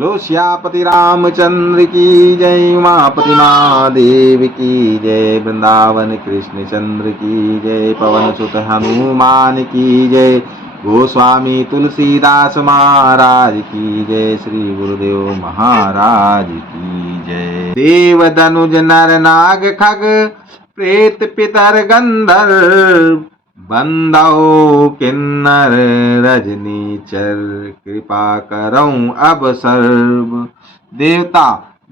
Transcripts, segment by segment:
बोलो श्यापति रामचंद्र की जय, उमापति महादेव की जय, वृंदावन कृष्ण चंद्र की जय, पवन सुत हनुमान की जय, गोस्वामी तुलसीदास महाराज की जय, श्री गुरुदेव महाराज की जय। देव धनुज नर नाग खग प्रेत पितर गंधर्व, बंदौ किन्नर रजनीचर, कृपा करऊं अब सर्व। देवता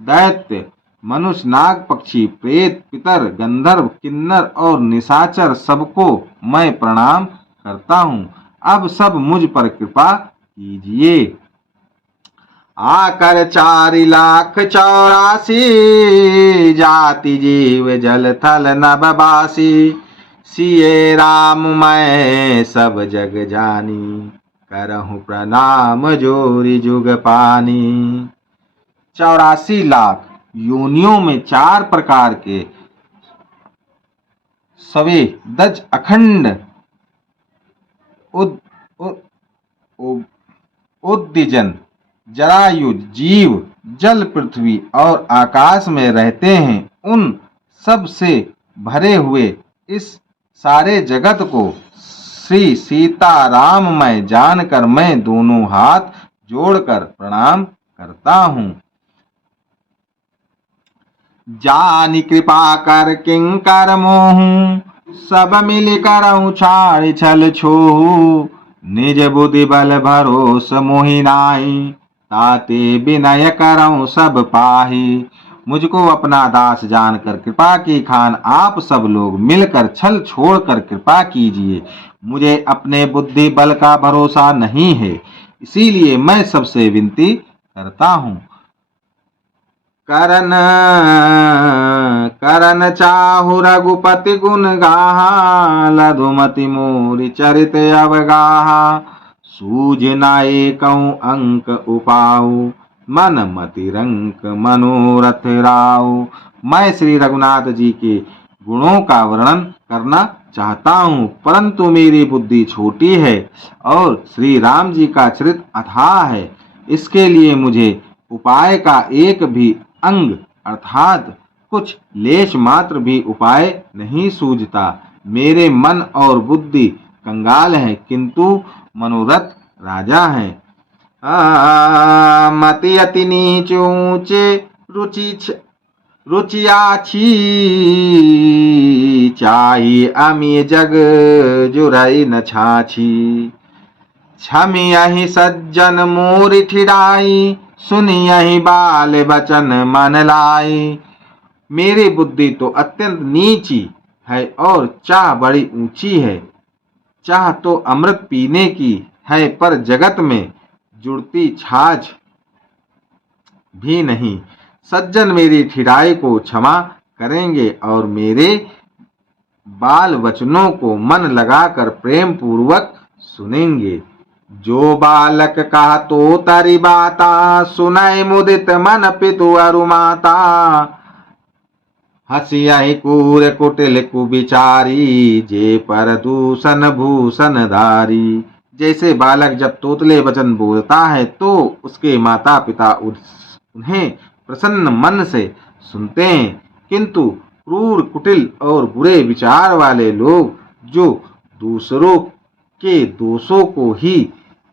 दैत्य मनुष्य नाग पक्षी प्रेत पितर गंधर्व किन्नर और निशाचर सबको मैं प्रणाम करता हूँ। अब सब मुझ पर कृपा कीजिए। आकर 4,84,00,000 जाति जीव जल थल नभवासी, सिए राम मैं सब जग जानी, करहूँ प्रणाम जोरी जुग पानी। 84 लाख योनियों में 4 प्रकार के सवे दज अखंड उद्दीजन जरायुज जीव जल पृथ्वी और आकाश में रहते हैं, उन सब से भरे हुए इस सारे जगत को श्री सीताराम मैं जानकर मैं दोनों हाथ जोड़कर प्रणाम करता हूँ। जानी कृपा कर किंकर मोहूं, सब मिल करऊं छाड़ छल छोहू, निज बुद्धि बल भरोस मोहि नाहि, ताते विनय करऊं सब पाही। मुझको अपना दास जानकर कृपा की खान आप सब लोग मिलकर छल छोड़कर कृपा कीजिए। मुझे अपने बुद्धि बल का भरोसा नहीं है, इसीलिए मैं सबसे विनती करता हूँ। करन करन चाहु रघुपति गुण गाहा, लघुमति मोरि चरित अवगाहा, सूझ न एकौ अंक उपाऊ, मन मति रंक मनोरथ राऊ। मैं श्री रघुनाथ जी के गुणों का वर्णन करना चाहता हूँ, परंतु मेरी बुद्धि छोटी है और श्री राम जी का चरित अथाह है। इसके लिए मुझे उपाय का एक भी अंग अर्थात कुछ लेश मात्र भी उपाय नहीं सूझता। मेरे मन और बुद्धि कंगाल है, किंतु मनोरथ राजा है। मति अति नीच ऊंचे रुचियाछी, चाही अमी जग जुरई न छाछी, छमियहि सज्जन मोरि ठिराई, सुनियहि बाल बचन मन लाई। मेरी बुद्धि तो अत्यंत नीची है और चाह बड़ी ऊंची है। चाह तो अमृत पीने की है, पर जगत में जुड़ती छाछ भी नहीं। सज्जन मेरी ठिराई को क्षमा करेंगे और मेरे बाल वचनों को मन लगाकर प्रेम पूर्वक सुनेंगे। जो बालक कहा तो तारी बाता, सुनाई मुदित मन पितु अरु माता, हसियहि कूर कुटिल कुविचारी, जे पर दूषण भूषण धारी। जैसे बालक जब तोतले वचन बोलता है तो उसके माता पिता उन्हें प्रसन्न मन से सुनते हैं, किंतु क्रूर कुटिल और बुरे विचार वाले लोग जो दूसरों के दोषों को ही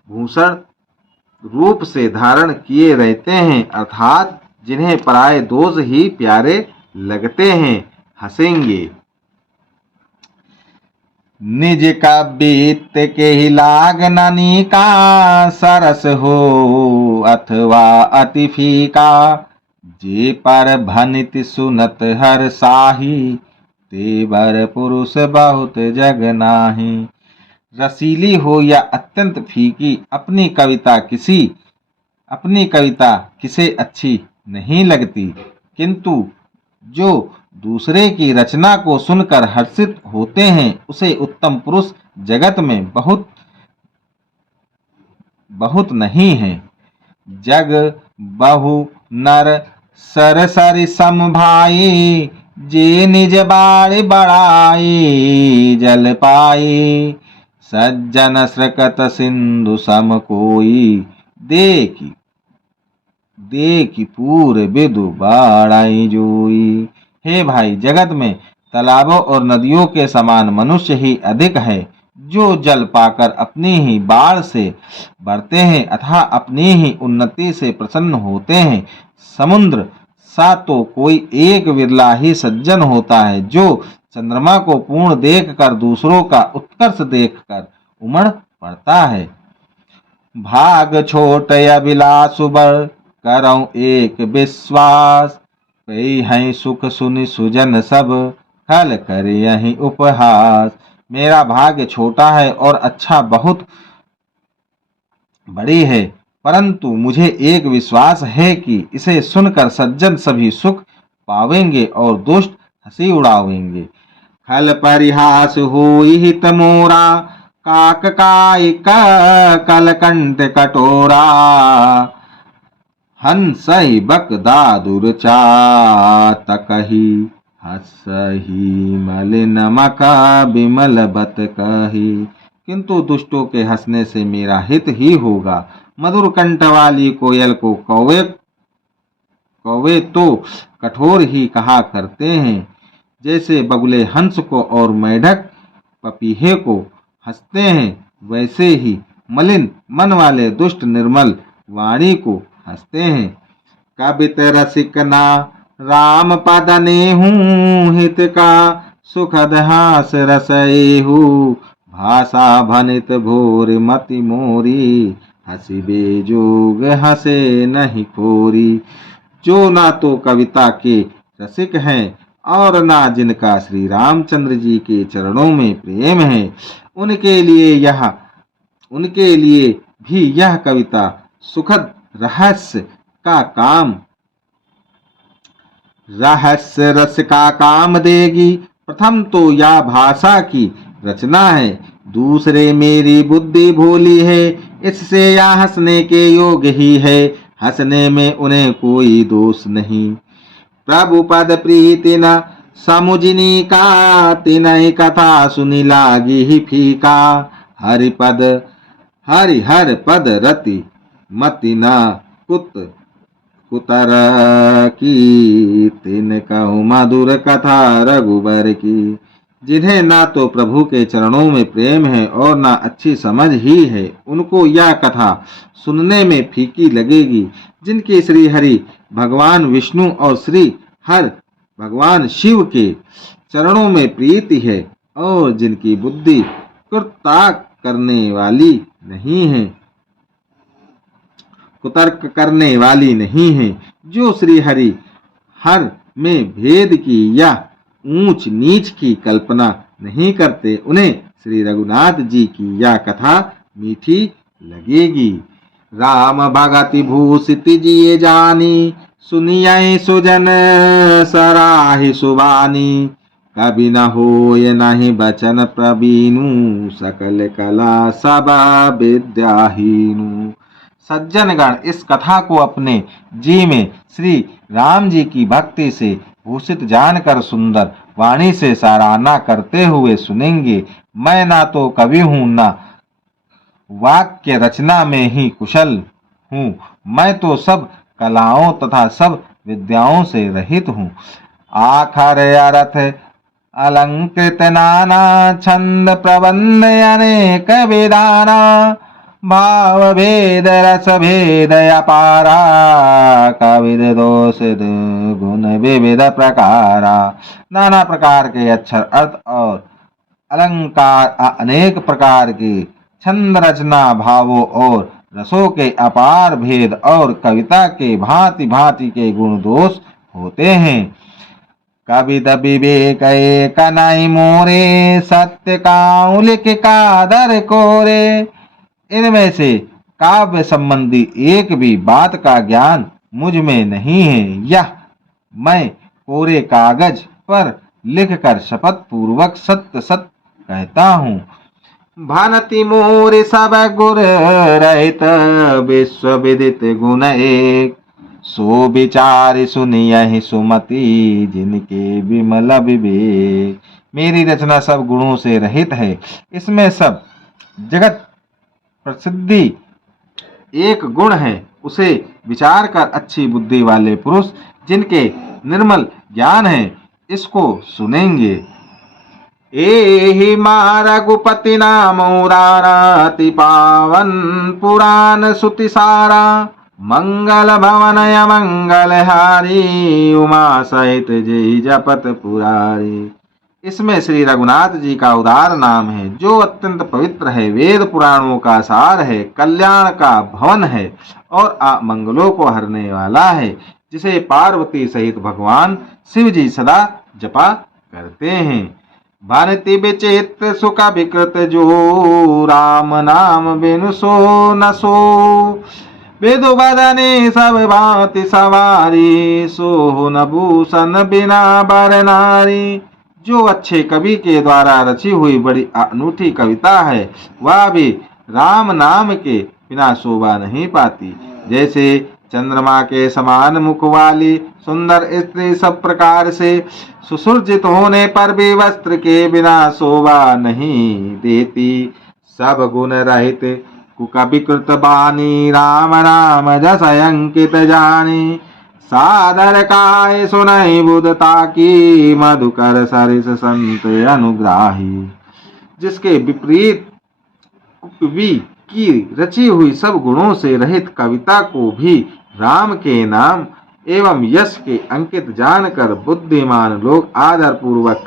भूषण रूप से धारण किए रहते हैं, अर्थात जिन्हें पराये दोष ही प्यारे लगते हैं, हंसेंगे। निज कबित के ही लाग ननी का, सरस हो अथवा अति फीका, जे पर भनित सुनत हर साही, ते बर पुरुष बहुत जग नाही। रसीली हो या अत्यंत फीकी, अपनी कविता किसे अच्छी नहीं लगती, किंतु जो दूसरे की रचना को सुनकर हर्षित होते हैं, उसे उत्तम पुरुष जगत में बहुत नहीं है। जग बहु नर सर सरि सम भाई, जे निज बाड़ी बड़ाई जल पाई, सज्जन स्रकत सिंधु सम कोई, देखी देखि पूरे विदु बाढ़ाई जोई। हे भाई, जगत में तालाबों और नदियों के समान मनुष्य ही अधिक है, जो जल पाकर अपनी ही बाढ़ से बढ़ते हैं अथवा अपनी ही उन्नति से प्रसन्न होते हैं। समुद्र सा तो कोई एक विरला ही सज्जन होता है, जो चंद्रमा को पूर्ण देखकर दूसरों का उत्कर्ष देखकर उमड़ पड़ता है। भाग छोट अभिलाष बड़, करऊं एक विश्वास, कई हैं सुख सुनि सुजन सब, खल कर यही उपहास। मेरा भाग्य छोटा है और अच्छा बहुत बड़ी है, परंतु मुझे एक विश्वास है कि इसे सुनकर सज्जन सभी सुख पावेंगे और दुष्ट हंसी उड़ावेंगे। खल परिहास होई हित मोरा, काक काय कलकंठ कटोरा, हंसहि बक दादुर चातकहि, हंसहि मलिन मका बिमल बत कही। किंतु दुष्टों के हंसने से मेरा हित ही होगा। मधुर कंठ वाली कोयल को कौवे तो कठोर ही कहा करते हैं, जैसे बगुले हंस को और मेढक पपीहे को हंसते हैं, वैसे ही मलिन मन वाले दुष्ट निर्मल वाणी को हंसते हैं। कबित रसिक ना राम पद नेहू, हित का सुखद हास रसएहू, भाषा भनित भोर मति मोरी, हंसी बेजोग हंसे नहीं खोरी। जो ना तो कविता के रसिक हैं और ना जिनका श्री रामचंद्र जी के चरणों में प्रेम है, उनके लिए भी यह कविता सुखद रहस्य रस का काम देगी। प्रथम तो यह भाषा की रचना है, दूसरे मेरी बुद्धि भोली है, इससे यह हंसने के योग ही है, हंसने में उन्हें कोई दोष नहीं। प्रभु पद प्रीति न समुझनी का, तिनहि कथा सुनी लागी ही फीका। हरि हर पद रति मति न कुतर की, तिन कहूँ मधुर कथा रघुबर की। जिन्हें ना तो प्रभु के चरणों में प्रेम है और ना अच्छी समझ ही है, उनको यह कथा सुनने में फीकी लगेगी। जिनकी श्री हरि भगवान विष्णु और श्री हर भगवान शिव के चरणों में प्रीति है और जिनकी बुद्धि कुर्ताक कुतर्क करने वाली नहीं है, जो श्री हरि हर में भेद की या ऊंच नीच की कल्पना नहीं करते, उन्हें श्री रघुनाथ जी की यह कथा मीठी लगेगी। राम भगति भूषित जिये जानी, सुनियै सुजन सराहि सुबानी। कभी न होय नहीं बचन प्रवीणु, सकल कला सब विद्याहीनु। सज्जनगण इस कथा को अपने जी में श्री राम जी की भक्ति से भूषित जानकर सुंदर वाणी से सराहना करते हुए सुनेंगे। मैं ना तो कवि हूँ, ना वाक्य रचना में ही कुशल हूँ, मैं तो सब कलाओं तथा सब विद्याओं से रहित हूँ। आखर अर्थ अलंकृत नाना, छंद प्रबंध अनेक विधाना। भाव भेद रस भेद अपारा, कविद दोष गुण विविध प्रकारा। नाना प्रकार के अक्षर, अर्थ और अलंकार, अनेक प्रकार के छंद, रचना, भावों और रसों के अपार भेद और कविता के भांति भांति के गुण दोष होते हैं। कविद विवेक एक नहीं मोरे, सत्य काऊ लिख कादर कोरे। इनमें से काव्य संबंधी एक भी बात का ज्ञान मुझ में नहीं है, यह मैं कोरे कागज पर लिखकर शपथ पूर्वक सत्य सत्य कहता हूँ। भानति मोर सब गुर रहित, विश्व विदित गुण एक। सो विचार सुनियहि सुमति, जिनके विमल विवेक। मेरी रचना सब गुणों से रहित है, इसमें सब जगत प्रसिद्धि एक गुण है, उसे विचार कर अच्छी बुद्धि वाले पुरुष जिनके निर्मल ज्ञान है इसको सुनेंगे। एहि मा रघुपति नाम उदारति पावन पुराण सुति सारा मंगल भवनय मंगल हारी उमा सहित जय जपत पुरारी। इसमें श्री रघुनाथ जी का उदार नाम है जो अत्यंत पवित्र है, वेद पुराणों का सार है, कल्याण का भवन है और मंगलों को हरने वाला है, जिसे पार्वती सहित भगवान शिव जी सदा जपा करते हैं। भानति विचित्र सुख विकृत जो राम नाम बिनु सो न सो वेदो बदने सब भांति सवारी सो न भूषण बिना बर नारी। जो अच्छे कवि के द्वारा रची हुई बड़ी अनूठी कविता है वह भी राम नाम के बिना शोभा नहीं पाती। जैसे चंद्रमा के समान मुख वाली सुंदर स्त्री सब प्रकार से सुसज्जित होने पर भी वस्त्र के बिना शोभा नहीं देती। सब गुण रहित कुकविकृत बानी राम राम जस अंकित जानी। सादर काय सुनई बुधता की मधुकर सरिस संत अनुग्राही। जिसके विपरीत कवि की रची हुई सब गुणों से रहित कविता को भी राम के नाम एवं यश के अंकित जानकर बुद्धिमान लोग आदर पूर्वक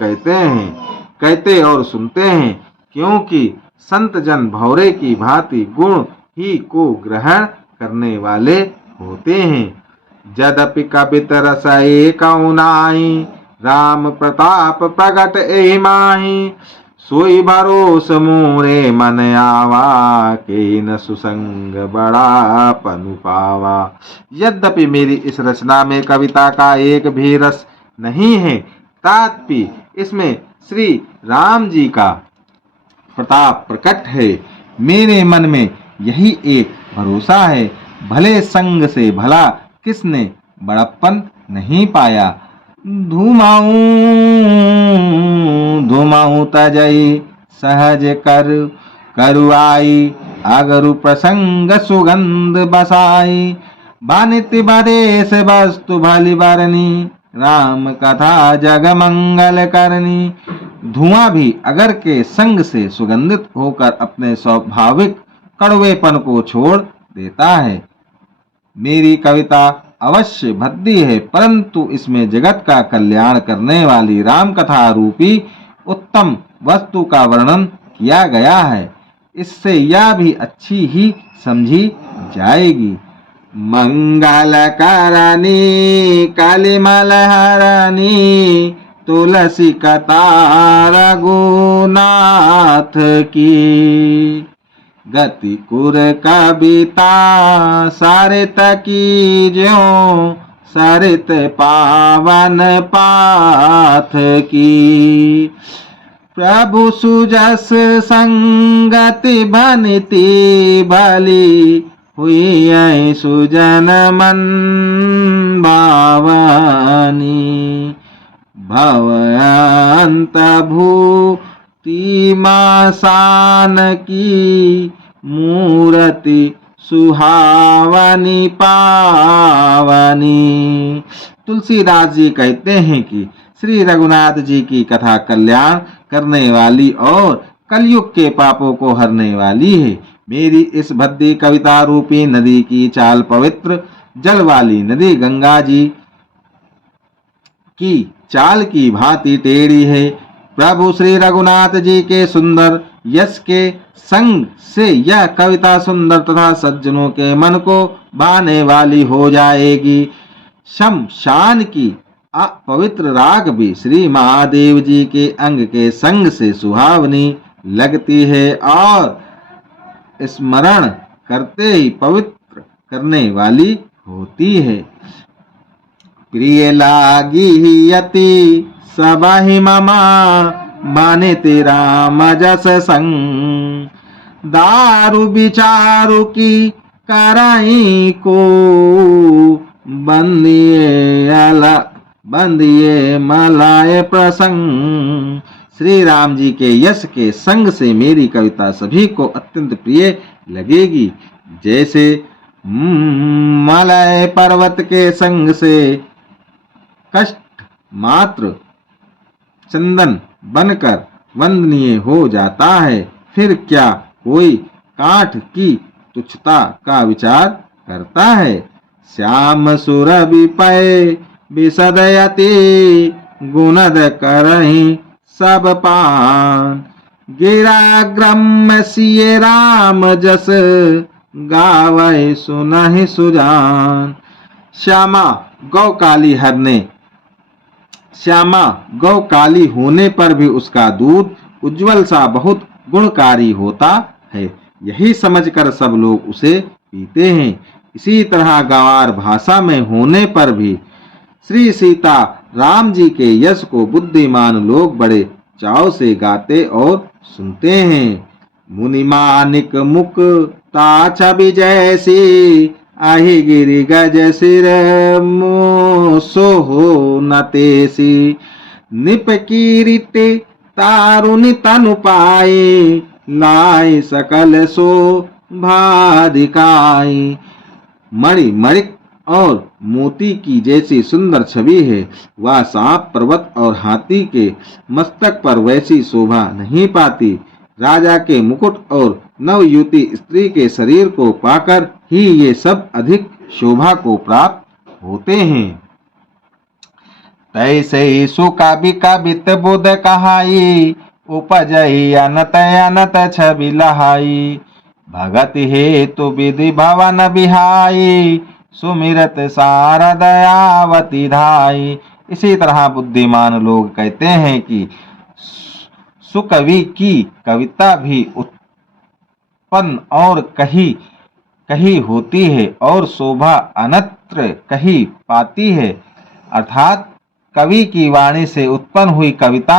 कहते और सुनते हैं, क्योंकि संत जन भौरे की भांति गुण ही को ग्रहण करने वाले होते हैं। यद्यपि कवित रस एकौ नाहि राम प्रताप प्रगट एहि माहि। सोई भरोस मोरे मन आवा के न सुसंग बड़ा पनु पावा। यद्यपि मेरी इस रचना में कविता का एक भी रस नहीं है, तथापि इसमें श्री राम जी का प्रताप प्रकट है। मेरे मन में यही एक भरोसा है, भले संग से भला किसने बड़प्पन नहीं पाया। धुमाऊं तजई सहज करुआई अगरु प्रसंग सुगंध बसाई। बानिति बदेश वस्तु भली बरनी राम कथा जग मंगल करनी। धुआं भी अगर के संग से सुगंधित होकर अपने स्वाभाविक कड़वेपन को छोड़ देता है। मेरी कविता अवश्य भद्दी है, परंतु इसमें जगत का कल्याण करने वाली राम कथा रूपी उत्तम वस्तु का वर्णन किया गया है। इससे यह भी अच्छी ही समझी जाएगी। मंगल करनी कलिमल हरनी तुलसी कथा रघुनाथ की। गति कुर कविता सरित की ज्यों सरित पावन पाथ की। प्रभु सुजस संगति भनिति भली हुई सुजन मन भावनी। भवंत भूति मासान की मूर्ति सुहावनी पावनी। तुलसीदास जी कहते हैं कि श्री रघुनाथ जी की कथा कल्याण करने वाली और कलयुग के पापों को हरने वाली है। मेरी इस भद्दी कविता रूपी नदी की चाल पवित्र जल वाली नदी गंगा जी की चाल की भांति टेढ़ी है। प्रभु श्री रघुनाथ जी के सुंदर यश के संग से यह कविता सुंदर तथा सज्जनों के मन को भाने वाली हो जाएगी। शमशान की अपवित्र राग भी श्री महादेव जी के अंग के संग से सुहावनी लगती है और स्मरण करते ही पवित्र करने वाली होती है। प्रिय लागी यति सबहि ममा माने तेरा मजस संग। दारु विचारु की कराई को बंदिए मलाय प्रसंग। श्री राम जी के यश के संग से मेरी कविता सभी को अत्यंत प्रिय लगेगी। जैसे मलय पर्वत के संग से कष्ट मात्र चंदन बनकर वंदनीय हो जाता है, फिर क्या कोई काठ की तुच्छता का विचार करता है। श्याम सुर विपय विसदयति गुणद करहि सब पान, गिराग्रम सिय राम जस गावै सुनहि सुजान। श्यामा गौ काली हरने श्यामा गौ काली होने पर भी उसका दूध उज्जवल सा बहुत गुणकारी होता है, यही समझकर सब लोग उसे पीते हैं। इसी तरह गंवार भाषा में होने पर भी श्री सीता राम जी के यश को बुद्धिमान लोग बड़े चाव से गाते और सुनते हैं। मुनि मानिक मुक्ता छवि जैसी, आहि गिरि गज सिर मोसो हो न तेसी, निप कीरित तारुनि तनु पाए, लाई सकल सो भादिकाई। मणि मणिक और मोती की जैसी सुंदर छवि है, वह सांप पर्वत और हाथी के मस्तक पर वैसी शोभा नहीं पाती। राजा के मुकुट और नवयुवती स्त्री के शरीर को पाकर ही ये सब अधिक शोभा को प्राप्त होते हैं। तैसे सुकवि कवित बुध कहाई, उपजई अनत अनत छवि लहाई। भगत हेतु विधि भवन बिहाई, सुमिरत सार दयावती धाई। इसी तरह बुद्धिमान लोग कहते हैं कि सुकवि की कविता भी उत्पन्न और कहीं कहीं होती है और शोभा अन्यत्र कहीं पाती है, अर्थात कवि की वाणी से उत्पन्न हुई कविता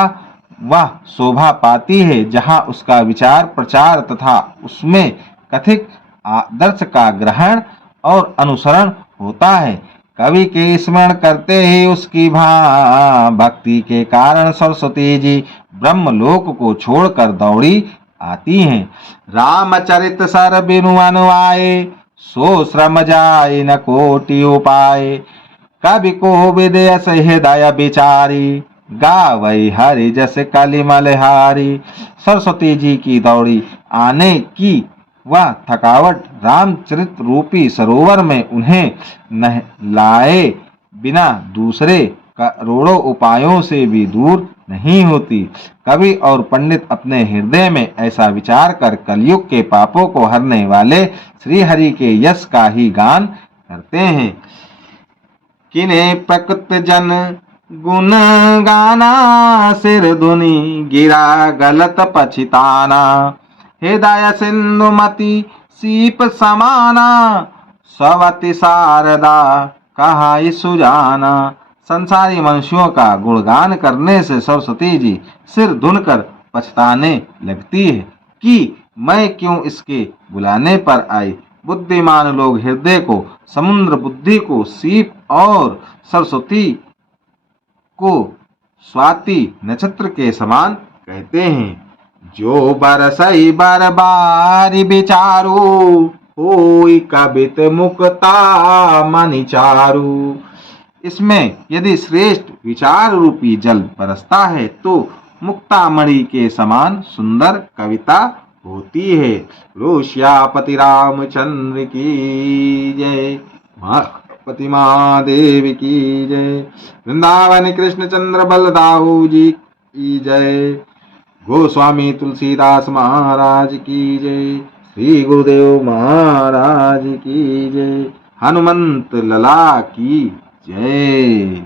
वह शोभा पाती है जहाँ उसका विचार प्रचार तथा उसमें कथित आदर्श का ग्रहण और अनुसरण होता है। कवि के स्मरण करते ही उसकी भक्ति के कारण सरस्वती जी ब्रह्मलोक को छोड़कर दौड़ी आती हैं। रामचरित सर बिनु अनुआए, सो श्रम जाय न कोटि उपाय। कवि को विदेश हृदय बिचारी, गावै हरि जस कलिमलहारी। सरस्वती जी की दौड़ी आने की वह थकावट रामचरित रूपी सरोवर में उन्हें नहलाए बिना दूसरे करोड़ों उपायों से भी दूर नहीं होती। कवि और पंडित अपने हृदय में ऐसा विचार कर कलयुग के पापों को हरने वाले श्री हरि के यश का ही गान करते हैं। किने प्रकृत जन गुण गाना, सिर धुनि गिरा गलत पछिताना। हृदय सिंधुमति सीप समाना, सवति शारदा कहाई सुजाना। संसारी मनुष्यों का गुणगान करने से सरस्वती जी सिर धुनकर पछताने लगती है कि मैं क्यों इसके बुलाने पर आई। बुद्धिमान लोग हृदय को समुद्र, बुद्धि को सीप और सरस्वती को स्वाति नक्षत्र के समान कहते हैं। जो बरसई बरबारी विचारू, होई कवित मुक्ता मनि चारू। इसमें यदि श्रेष्ठ विचार रूपी जल बरसता है तो मुक्तामणि के समान सुंदर कविता होती है। रोष्यापति रामचंद्र की जय, पति महादेव की जय, वृंदावन कृष्ण चंद्र बलदाऊ जी की जय, गोस्वामी तुलसीदास महाराज की जय, श्री गुरुदेव महाराज की जय, हनुमंत लला की जय।